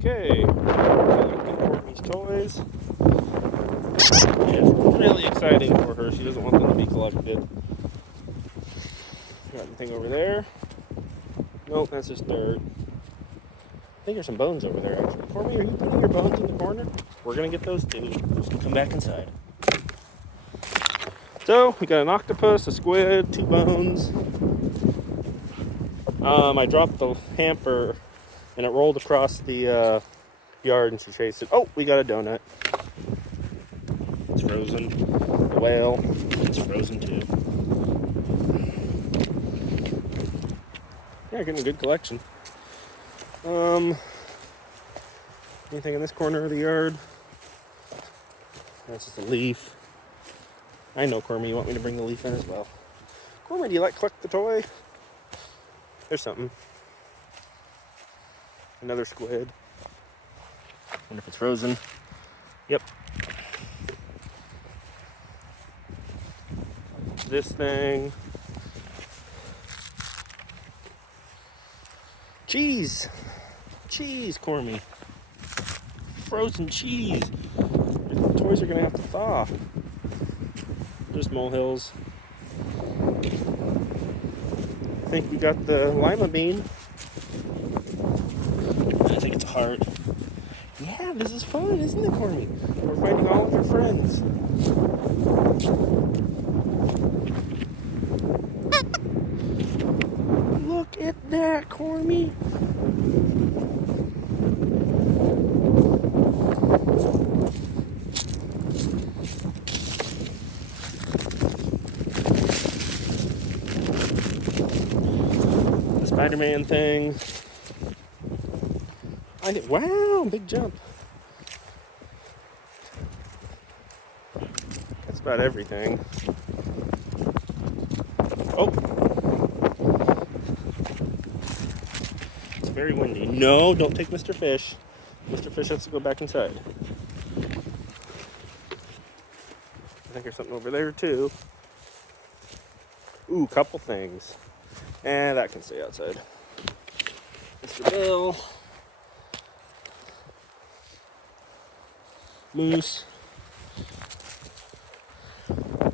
Okay, collecting Courtney's toys. It's really exciting for her. She doesn't want them to be collected. Got anything over there? Nope, that's just dirt. I think there's some bones over there, actually. Courtney, are you putting your bones in the corner? We're gonna get those too. Those can come back inside. So, we got an octopus, a squid, 2 bones. I dropped the hamper and it rolled across the yard and she chased it. Oh, we got a donut. It's frozen. The whale, it's frozen too. Yeah, getting a good collection. Anything in this corner of the yard? That's just a leaf. I know, Cormy, you want me to bring the leaf in as well. Cormy, do you like collect the toy? There's something. Another squid. Wonder if it's frozen. Yep. This thing. Cheese. Cheese, Cormy. Frozen cheese. The toys are gonna have to thaw. Just molehills. I think we got the lima bean. I think it's a heart. Yeah, this is fun, isn't it, Cormy? We're finding all of your friends. Look at that, Cormy. The Spider-Man thing. Wow, big jump. That's about everything. Oh. It's very windy. No, don't take Mr. Fish. Mr. Fish has to go back inside. I think there's something over there too. Ooh, couple things. And that can stay outside. Mr. Bill. Moose.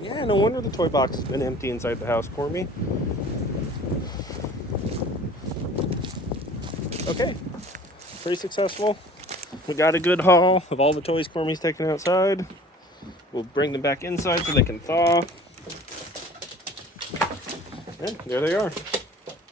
Yeah, no wonder the toy box has been empty inside the house for me. Okay, pretty successful. We got a good haul of all the toys Cormy's taken outside. We'll bring them back inside so they can thaw. And there they are.